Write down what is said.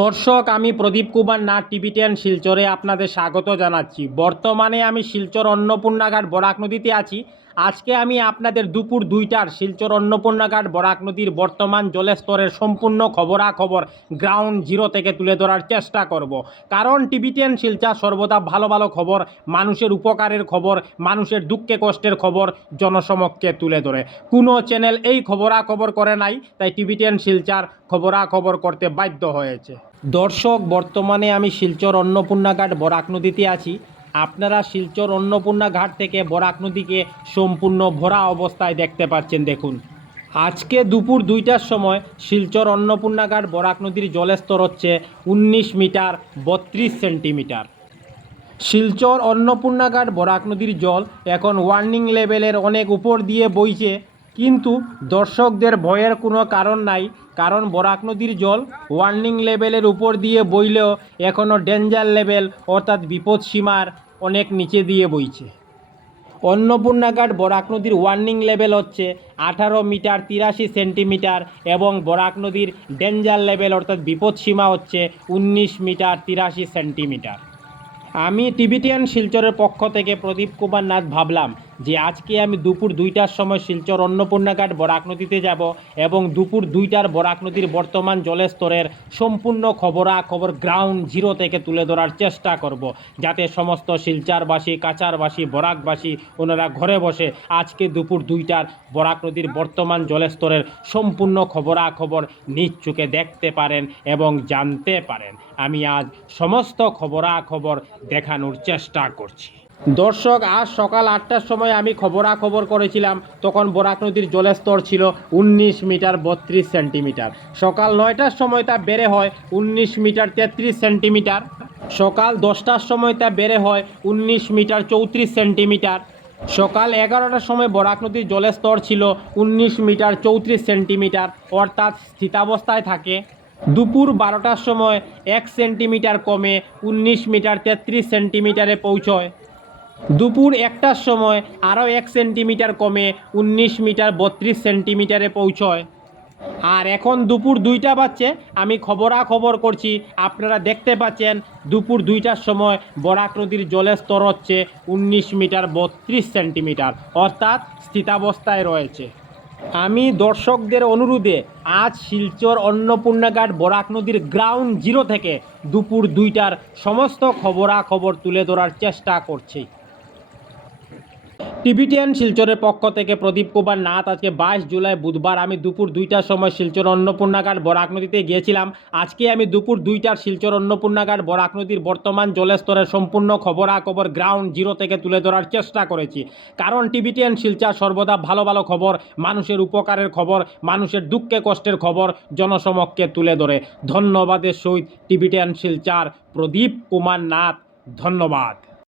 দর্শক, আমি প্রদীপ কুমার নাথ টিভি10 শিলচরে আপনাদের স্বাগত জানাচ্ছি। বর্তমানে আমি শিলচর অন্নপূর্ণাঘাট বরাক নদীতে আছি। আজকে আমি আপনাদের দুপুর 2টার শিলচর অন্নপূর্ণাঘাট বরাক নদীর বর্তমান জলস্তরের সম্পূর্ণ খবরাখবর গ্রাউন্ড জিরো থেকে তুলে ধরার চেষ্টা করব। কারণ টিভি10 শিলচর সর্বদা ভালো ভালো খবর, মানুষের উপকারের খবর, মানুষের দুঃখে কষ্টের খবর জনসমক্ষে তুলে ধরে। কোনো চ্যানেল এই খবরাখবর করে নাই, তাই টিভি10 শিলচর খবরাখবর করতে বাধ্য হয়েছে। দর্শক, বর্তমানে আমি শিলচর অন্নপূর্ণাঘাট বরাক নদীতে আছি। আপনারা শিলচর অন্নপূর্ণা ঘাট থেকে বরাক নদীকে সম্পূর্ণ ভরা অবস্থায় দেখতে পাচ্ছেন। দেখুন, আজকে দুপুর 2টার সময় শিলচর অন্নপূর্ণা ঘাট বরাক নদীর জলস্তর হচ্ছে 19 মিটার 32 সেন্টিমিটার। শিলচর অন্নপূর্ণা ঘাট বরাক নদীর জল এখন ওয়ার্নিং লেভেলের অনেক উপর দিয়ে বইছে, কিন্তু দর্শকদের ভয়ের কোনো কারণ নাই। কারণ বরাক নদীর জল ওয়ার্নিং লেভেলের উপর দিয়ে বইলেও এখনও ডেঞ্জার লেভেল অর্থাৎ বিপদ সীমার অনেক নিচে দিয়ে বইছে। অন্নপূর্ণা ঘাট বরাক নদীর ওয়ার্নিং লেভেল হচ্ছে 18 মিটার 83 সেন্টিমিটার এবং বরাক নদীর ডেঞ্জার লেভেল অর্থাৎ বিপদ সীমা হচ্ছে 19 মিটার 83 সেন্টিমিটার। আমি টিভি10 শিলচরের পক্ষ থেকে প্রদীপ কুমার নাথ ভাবলাম যে আজকে আমি দুপুর 2টার সময় শিলচর অন্নপূর্ণাঘাট বরাক নদীতে যাব এবং দুপুর 2টার বরাক নদীর বর্তমান জলস্তরের সম্পূর্ণ খবরাখবর গ্রাউন্ড জিরো থেকে তুলে ধরার চেষ্টা করব, যাতে সমস্ত শিলচরবাসী, কাছারবাসী, বরাকবাসী ওনারা ঘরে বসে আজকে দুপুর 2টার বরাক নদীর বর্তমান জলস্তরের সম্পূর্ণ খবরাখবর নিজ চোখে দেখতে পারেন এবং জানতে পারেন। আমি আজ সমস্ত খবরাখবর দেখানোর চেষ্টা করছি। দর্শক, আজ সকাল 8টার সময় আমি খবরাখবর করেছিলাম, তখন বরাক নদীর জলস্তর ছিল 19 মিটার 32 সেন্টিমিটার। সকাল 9টার সময় তা বেড়ে হয় 19 মিটার 33 সেন্টিমিটার। সকাল 10টার সময় তা বেড়ে হয় 19 মিটার 34 সেন্টিমিটার। সকাল 11টার সময় বরাক নদীর জলস্তর ছিল 19 মিটার 34 সেন্টিমিটার, অর্থাৎ স্থিতাবস্থায় থাকে। দুপুর 12টার সময় 1 সেন্টিমিটার কমে 19 মিটার 33 সেন্টিমিটারে পৌঁছয়। দুপুর 1টার সময় আরও 1 সেন্টিমিটার কমে 19 মিটার 32 সেন্টিমিটারে পৌঁছয়। আর এখন দুপুর 2টা বাজছে, আমি খবরাখবর করছি। আপনারা দেখতে পাচ্ছেন দুপুর 2টার সময় বরাক নদীর জলের স্তর হচ্ছে 19 মিটার 32 সেন্টিমিটার, অর্থাৎ স্থিতাবস্থায় রয়েছে। আমি দর্শকদের অনুরোধে আজ শিলচর অন্নপূর্ণাঘাট বরাক নদীর গ্রাউন্ড জিরো থেকে দুপুর 2টার সমস্ত খবরাখবর তুলে ধরার চেষ্টা করছি। টিভি10 শিলচরের পক্ষ থেকে প্রদীপ কুমার নাথ। আজকে 22 জুলাই বুধবার আমি দুপুর 2টার সময় শিলচর অন্নপূর্ণাঘাট বরাক নদীতে গিয়েছিলাম। আজকে আমি দুপুর 2টার শিলচর অন্নপূর্ণাঘাট বরাক নদীর বর্তমান জলস্তরের সম্পূর্ণ খবরাখবর গ্রাউন্ড জিরো থেকে তুলে ধরার চেষ্টা করেছি। কারণ টিভি10 শিলচর সর্বদা ভালো ভালো খবর, মানুষের উপকারের খবর, মানুষের দুঃখে কষ্টের খবর জনসমক্ষে তুলে ধরে। ধন্যবাদের সহিত টিভি10 শিলচর প্রদীপ কুমার নাথ। ধন্যবাদ।